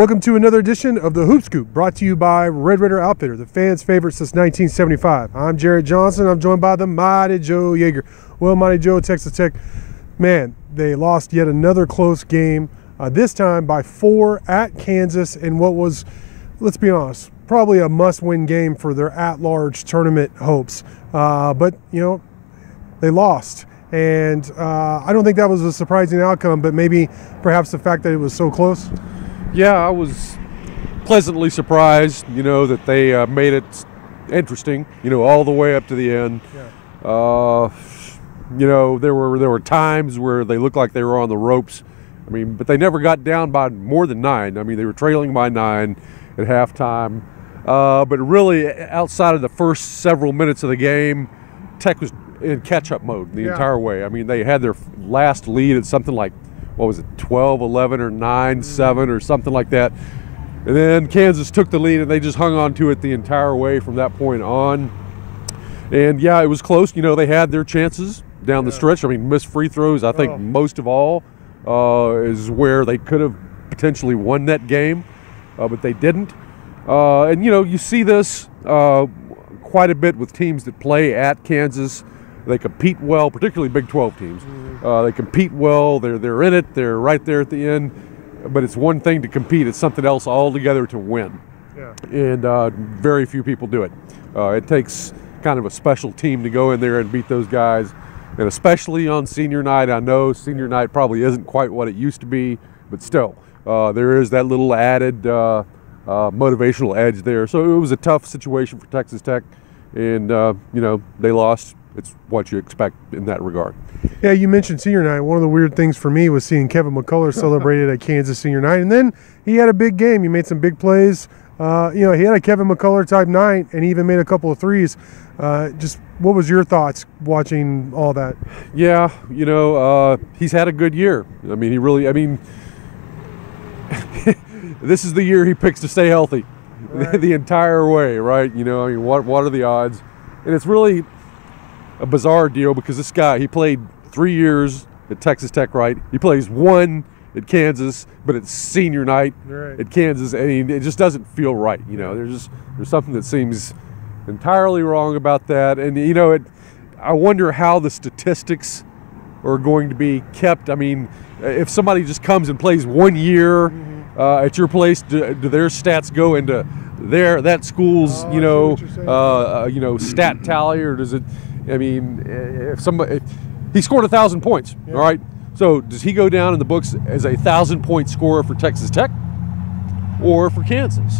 Welcome to another edition of the Hoop Scoop, brought to you by Red Raider Outfitter, the fans' favorite since 1975. I'm Jared Johnson. I'm joined by the Mighty Joe Yeager. Well, Mighty Joe, Texas Tech, man, they lost yet another close game, this time by 4 at Kansas in what was, let's be honest, probably a must-win game for their at-large tournament hopes. But, you know, they lost. And I don't think that was a surprising outcome, but maybe perhaps the fact that it was so close. Yeah, I was pleasantly surprised, that they made it interesting, all the way up to the end. Yeah. There were times where they looked like they were on the ropes. But they never got down by more than 9. They were trailing by 9 at halftime. But really, outside of the first several minutes of the game, Tech was in catch-up mode the entire way. They had their last lead at something like, 12, 11, or 9, 7, or something like that. And then Kansas took the lead, and they just hung on to it the entire way from that point on. And, yeah, it was close. They had their chances down the stretch. Missed free throws, I think, most of all, is where they could have potentially won that game, but they didn't. And, you see this quite a bit with teams that play at Kansas. They compete well, particularly Big 12 teams. They compete well. They're in it. They're right there at the end. But it's one thing to compete. It's something else altogether to win. Yeah. And very few people do it. It takes kind of a special team to go in there and beat those guys. And especially on senior night. I know senior night probably isn't quite what it used to be, but still, there is that little added motivational edge there. So it was a tough situation for Texas Tech. And, they lost. It's what you expect in that regard. Yeah, you mentioned senior night. One of the weird things for me was seeing Kevin McCullough celebrated at Kansas senior night. And then he had a big game. He made some big plays. He had a Kevin McCullough type night, and he even made a couple of threes. Just what was your thoughts watching all that? Yeah, he's had a good year. This is the year he picks to stay healthy. Right. The entire way, right? What are the odds? And it's really a bizarre deal because this guy, he played 3 years at Texas Tech, right? He plays 1 at Kansas, but it's senior night at Kansas. It just doesn't feel right. There's something that seems entirely wrong about that. And, I wonder how the statistics are going to be kept. If somebody just comes and plays 1 year at your place, do their stats go into that school's, stat tally, or does it? If he scored 1,000 points, all right. So does he go down in the books as a 1,000-point scorer for Texas Tech or for Kansas?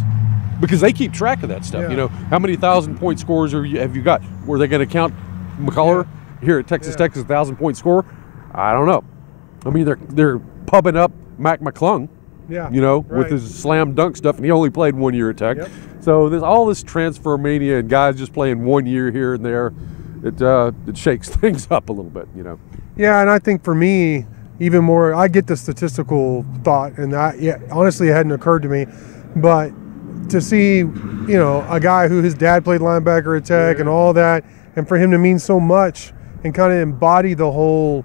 Because they keep track of that stuff. Yeah. How many 1,000-point scorers have you got? Were they going to count McCullough here at Texas Tech as a 1,000-point scorer? I don't know. They're pubbing up Mac McClung. With his slam dunk stuff, and he only played 1 year at Tech. Yep. So there's all this transfer mania and guys just playing 1 year here and there. It shakes things up a little bit, Yeah, and I think for me, even more, I get the statistical thought, and honestly, it hadn't occurred to me. But to see, a guy who his dad played linebacker at Tech and all that, and for him to mean so much and kind of embody the whole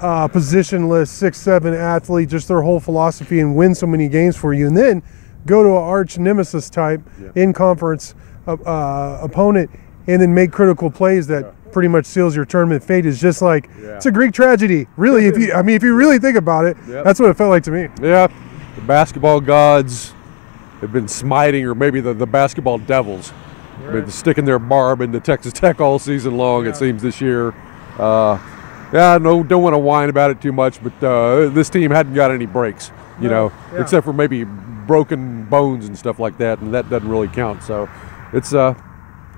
positionless 6'7" athlete, just their whole philosophy, and win so many games for you, and then go to an arch nemesis type in conference opponent, and then make critical plays that pretty much seals your tournament fate is just like it's a Greek tragedy, really. If you really think about it, that's what it felt like to me. Yeah, the basketball gods have been smiting, or maybe the basketball devils, been sticking their barb into Texas Tech all season long. It seems this year. Don't want to whine about it too much, but this team hadn't got any breaks, except for maybe broken bones and stuff like that, and that doesn't really count. So it's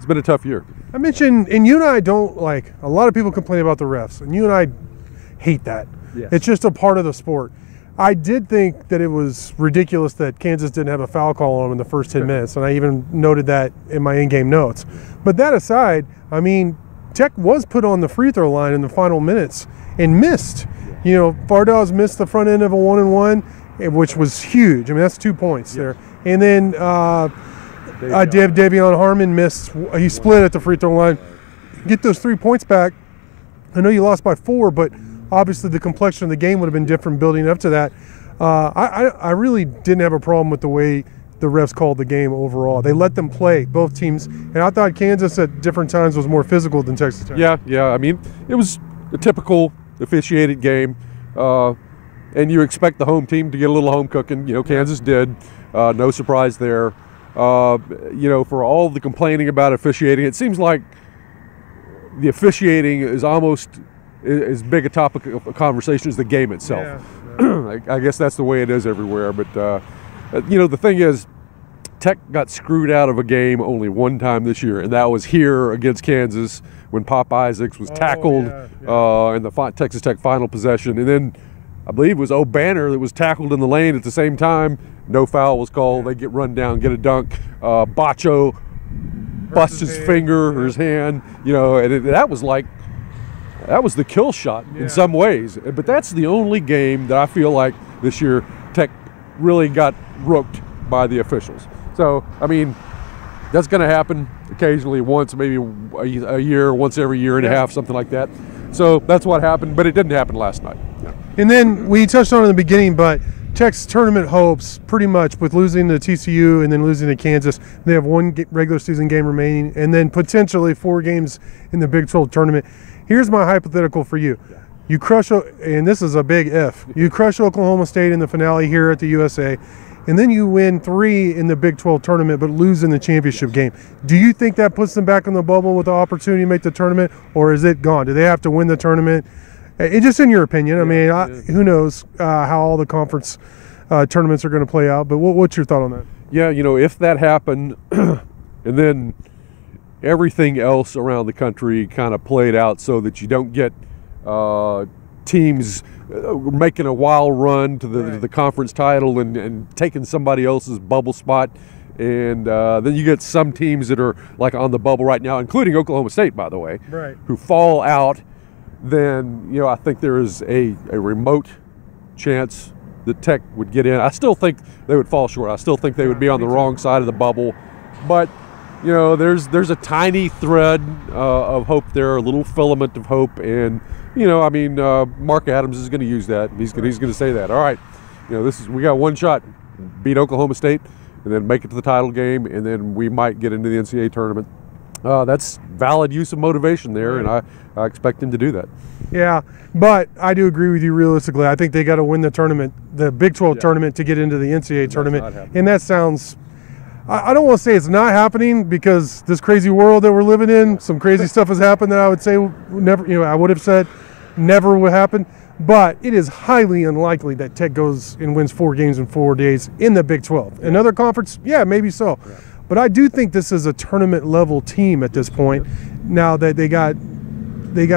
been a tough year. I mentioned, and you and I don't like, a lot of people complain about the refs, and you and I hate that. Yes. It's just a part of the sport. I did think that it was ridiculous that Kansas didn't have a foul call on them in the first 10 minutes, and I even noted that in my in-game notes. But that aside, Tech was put on the free throw line in the final minutes and missed. Fardaws missed the front end of a 1-and-1, which was huge. That's 2 points there. And then Davion Harmon missed. He split at the free throw line. Get those 3 points back. I know you lost by 4, but obviously the complexion of the game would have been different building up to that. I really didn't have a problem with the way the refs called the game overall. They let them play, both teams, and I thought Kansas at different times was more physical than Texas Tech. Yeah. I mean, it was a typical officiated game, and you expect the home team to get a little home cooking. You know, Kansas did. No surprise there. You know, for all the complaining about officiating, it seems like the officiating is almost as big a topic of conversation as the game itself. Yeah. I guess that's the way it is everywhere. But, you know, the thing is, Tech got screwed out of a game only one time this year, and that was here against Kansas when Pop Isaacs was tackled in the Texas Tech final possession. And then I believe it was O'Banner that was tackled in the lane at the same time. No foul was called. They get run down, get a dunk. Bacho busts his finger or his hand, you know, and that was the kill shot in some ways. But that's the only game that I feel like this year Tech really got rooked by the officials. So, I mean, that's going to happen occasionally, once, maybe a year, once every year and a half, something like that. So that's what happened, but it didn't happen last night. And then we touched on it in the beginning, but Tech's tournament hopes, pretty much with losing to TCU and then losing to Kansas, they have one regular season game remaining and then potentially 4 games in the Big 12 tournament. Here's my hypothetical for you. You crush, and this is a big if, you crush Oklahoma State in the finale here at the USA, and then you win 3 in the Big 12 tournament but lose in the championship game. Do you think that puts them back on the bubble with the opportunity to make the tournament, or is it gone? Do they have to win the tournament? Just in your opinion, I mean, who knows how all the conference tournaments are going to play out, but what's your thought on that? Yeah, you know, if that happened and then everything else around the country kind of played out so that you don't get teams making a wild run to the conference title and taking somebody else's bubble spot, and then you get some teams that are like on the bubble right now, including Oklahoma State, by the way, who fall out, then, you know, I think there is a remote chance that Tech would get in. I still think they would fall short. I still think they would be on the wrong side of the bubble, but you know, there's a tiny thread of hope there, a little filament of hope, and you know, I mean, Mark Adams is going to use that. He's going to say that. All right, you know, we got one shot, beat Oklahoma State, and then make it to the title game, and then we might get into the NCAA tournament. That's valid use of motivation there, and I expect him to do that. Yeah, but I do agree with you realistically. I think they got to win the tournament, the Big 12 tournament, to get into the NCAA tournament, and that sounds. I don't want to say it's not happening, because this crazy world that we're living in, some crazy stuff has happened that I would say never, you know, I would have said never would happen. But it is highly unlikely that Tech goes and wins 4 games in 4 days in the Big 12. Another conference, yeah, maybe so. Yeah. But I do think this is a tournament level team at this point. Now that they got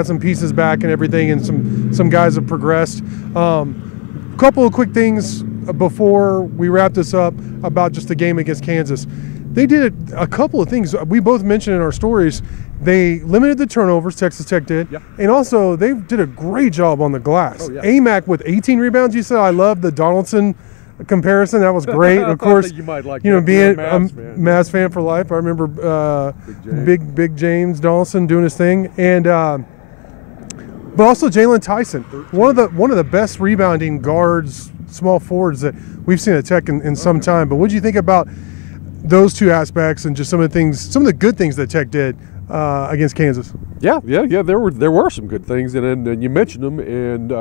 some pieces back and everything, and some guys have progressed. Couple of quick things before we wrap this up about just the game against Kansas. They did a couple of things we both mentioned in our stories. They limited the turnovers, Texas Tech did, and also they did a great job on the glass. AMAC with 18 rebounds. You said I love the Donaldson comparison. That was great. Of course, you know, being a Mavs fan for life, I remember Big James Donaldson doing his thing, and but also Jalen Tyson, one of the best rebounding guards, small forwards that we've seen at Tech in some time. But what do you think about those two aspects and just some of the good things that Tech did against Kansas? Yeah. There were some good things, and you mentioned them. And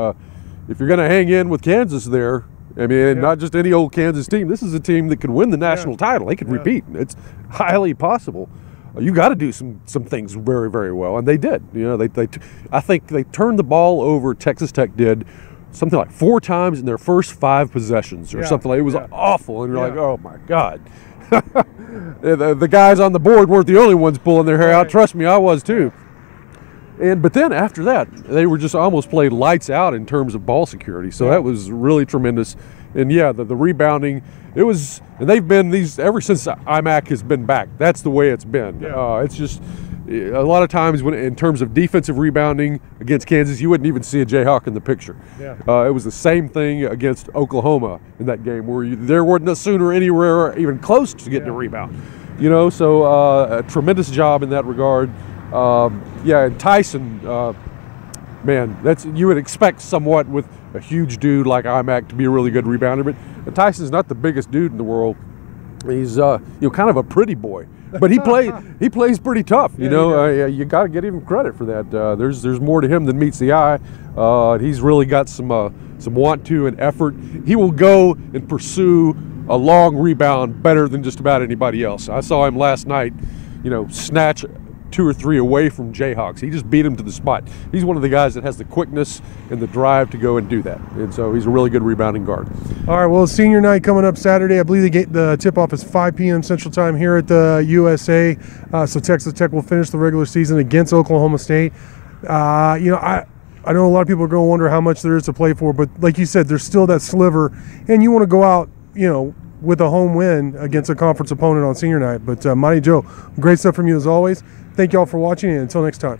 if you're going to hang in with Kansas there, I mean, not just any old Kansas team. This is a team that could win the national title. They could repeat. It's highly possible. You got to do some things very, very well, and they did. You know, I think they turned the ball over. Texas Tech did something like 4 times in their first 5 possessions, or something like. It was awful, and you're like, oh my God. The guys on the board weren't the only ones pulling their hair out. Trust me, I was too. But then after that, they were just almost played lights out in terms of ball security. So that was really tremendous. And yeah, the rebounding, it was, and they've been these ever since IMAC has been back. That's the way it's been. It's just a lot of times when in terms of defensive rebounding against Kansas, you wouldn't even see a Jayhawk in the picture. It was the same thing against Oklahoma in that game, where there wasn't a Sooner anywhere even close to getting a rebound. You know, so a tremendous job in that regard. And Tyson, man, you would expect somewhat with a huge dude like IMAC to be a really good rebounder. But Tyson's not the biggest dude in the world. He's kind of a pretty boy, but he plays pretty tough. You got to give him credit for that. There's more to him than meets the eye. He's really got some want to and effort. He will go and pursue a long rebound better than just about anybody else. I saw him last night, snatch 2 or 3 away from Jayhawks. He just beat him to the spot. He's one of the guys that has the quickness and the drive to go and do that. And so he's a really good rebounding guard. All right, well, senior night coming up Saturday. I believe the tip-off is 5 p.m. Central Time here at the USA. So Texas Tech will finish the regular season against Oklahoma State. I know a lot of people are going to wonder how much there is to play for, but like you said, there's still that sliver, and you want to go out, with a home win against a conference opponent on senior night. But Monty Joe, great stuff from you as always. Thank you all for watching, and until next time.